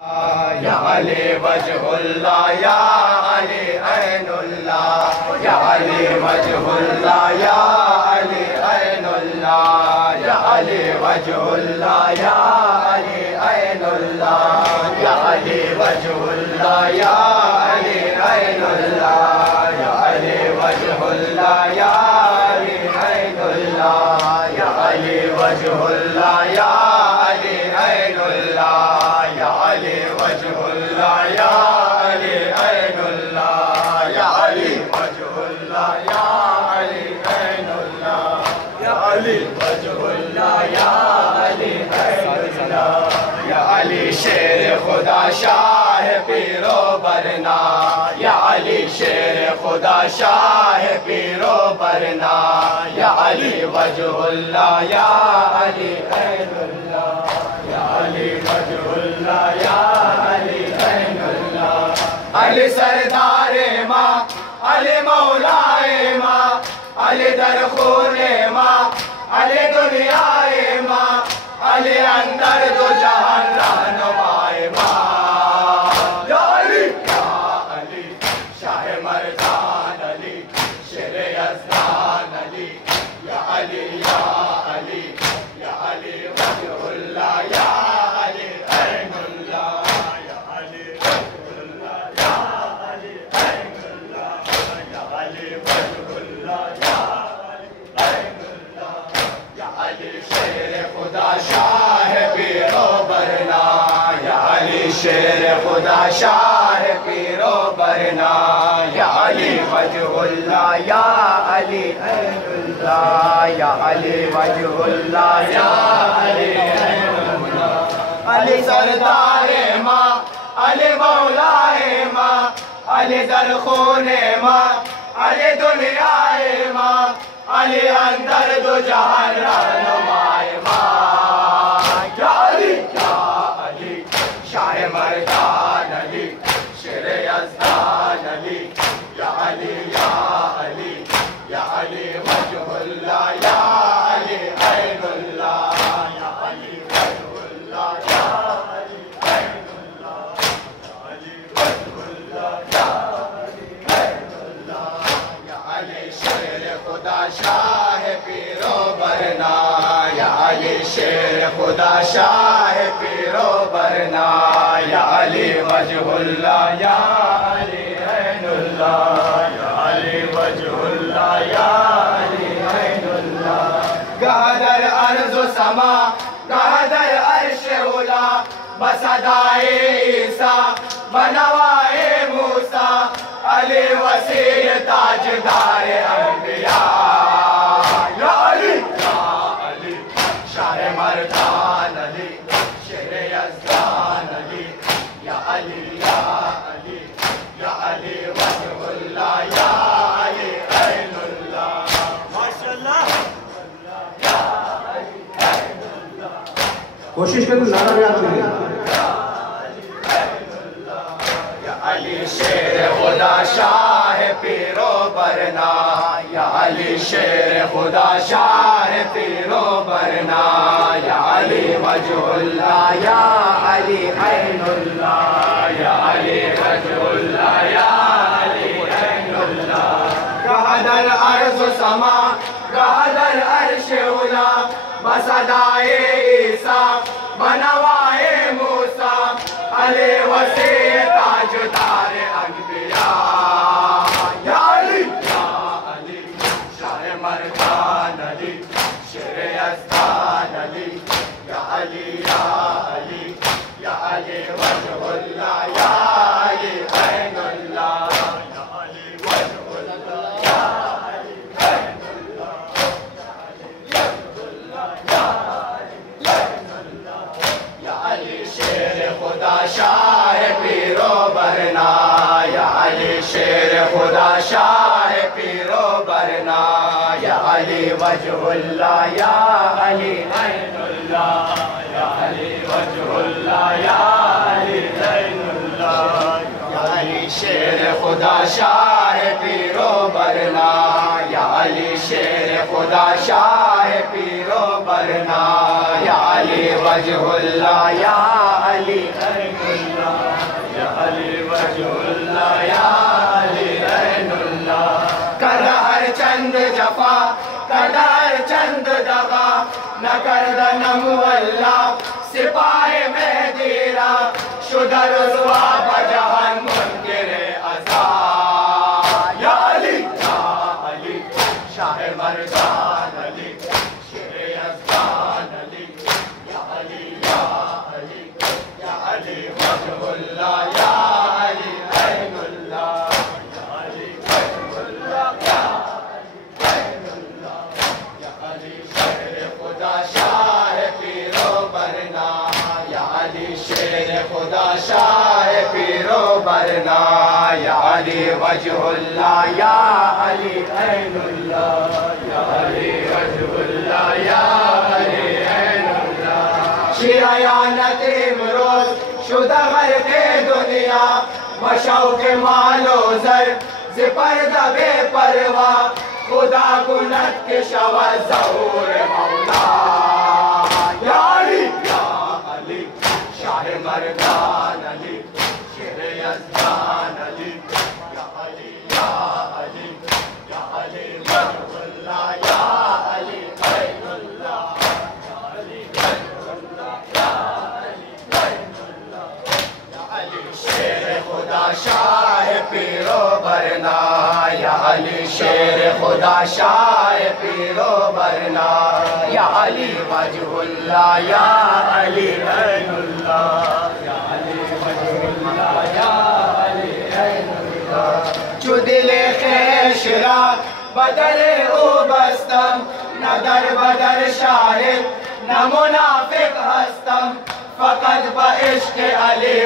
یا علی وجہ اللہ یا علی عین اللہ یا علی وجہ اللہ یا علی عین اللہ یا علی وجہ اللہ یا علی عین اللہ یا علی وجہ اللہ یا علی عین اللہ یا علی وجہ اللہ یا علی عین اللہ یا علی وجہ اللہ یا علی عین اللہ یا علی وجہ اللہ یا علی عین اللہ یا علی وجہ اللہ یا علی عین اللہ یا علی وجہ اللہ یا علی عین اللہ یا علی شیر خدا شاہ پیر و برنا یا علی شیر خدا شاہ پیر و برنا یا علی وجہ اللہ یا علی عین اللہ یا علی وجہ اللہ یا علی عین اللہ علی سردار ماں علی مولا ماں علی در خون ماں علی دنیا ماں علی اندر دو جہان رہنمائے ماں یا علی شاہ مردان علی شیر یزدان علی یا علی یا علی یا علی وجہ اللہ یا علی عین اللہ یا علی وجہ اللہ یا علی عین اللہ یا علی وجہ اللہ یا علی عین اللہ یا علی شیر خدا شاہ پیر و برنا یا علی شیر خدا شاہ پیر و برنا یا علی وجہ اللہ یا علی عین اللہ یا علی وجہ اللہ یا علی عین اللہ علی سردار ماں علی مولا ماں علی در خون ماں علی دنیا ماں علی اندر دو جہان رہنمائے ماں یا علی شاہ مردان علی شیر یزدان علی یا علی یا علی یا علی وجہ اللہ یا علی عین اللہ یا علی وجہ اللہ یا علی عین اللہ یا علی وجہ اللہ یا علی عین اللہ یا علی شیر خدا شاہ پیر و برنا یا علی شیر خدا شاہ پیر و برنا یا علی وجہ اللہ یا علی عین اللہ یا علی وجہ اللہ یا علی عین اللہ گاہ در ارض و سما گاہ در عرش اولا بصدائے عیسیٰ بنوائے موسیٰ علی وسیع تاجدار انبیاء یا علی شاہ مردان علی شیر یزدان علی یا علی یا علی یا علی وجہ اللہ یا علی عین اللہ ماشاءاللہ یا علی عین اللہ کوشش کریں نعرہ بیان کریں یا علی شیر خدا شاہ پیر و برنا یا علی شیر خدا شاہ پیر و برنا یا علی وجہ اللہ یا علی عین اللہ یا علی وجہ اللہ یا علی عین اللہ گاہ در عرض و سما گاہ در عرش اولا بصدائے عیسیٰ بنوائے موسیٰ علی وسیع تاجدار انبیاء یا علی شاہ مردان علی شیر یزدان علی یا علی یا علی یا علی وجہ اللہ یا علی عین اللہ یا علی وجہ اللہ یا علی عین اللہ یا علی شیر خدا شاہ پیر و برنا یا علی شیر خدا شاہ پیر و برنا یا علی وجہ اللہ یا علی عین اللہ یا علی وجہ اللہ یا علی عین اللہ یا علی شیر خدا شاہ پیر و برنا یا علی شیر خدا شاہ پیر و برنا یا علی وجہ اللہ یا علی یا علی وجہ اللہ یا علی عین اللہ کردہ ہر چند جفا کردہ ہر چند دغا نہ کردہ نمو اللہ سپاہ مہدی را شدہ رسوا بجہان منکر ازا یا علی شاہ مردان علی شیر یزدان علی یا علی یا علی یا علی وجہ اللہ یا علی عین اللہ یا علی وجہ اللہ یا علی عین اللہ یا علی شیر خدا شاہ پیرو برنا یا علی شیر خدا شاہ پیرو برنا یا علی وجہ اللہ یا علی عین اللہ یا علی وجہ اللہ یا علی عین اللہ شیعیانت امروز شدہ غرق دنیا بشوق مال و زر زپردہ بے پروا خدا کنت کے شوہ ظہور مولا یا علی شاہ مردان علی شیر یزدان علی یا علی یا علی یا علی وجہ اللہ یا علی عین اللہ یا علی وجہ اللہ یا علی عین اللہ یا علی شیر خدا شاہ پیرو برنا یا علی شیر خدا شاہ پیرو برنا یا علی وجہ اللہ یا علی عین اللہ یا علی وجہ اللہ یا علی عین اللہ چو دل خیش را بدر او بستم نہ در بدر شاہد نہ منافق ہستم فقط با عشق علی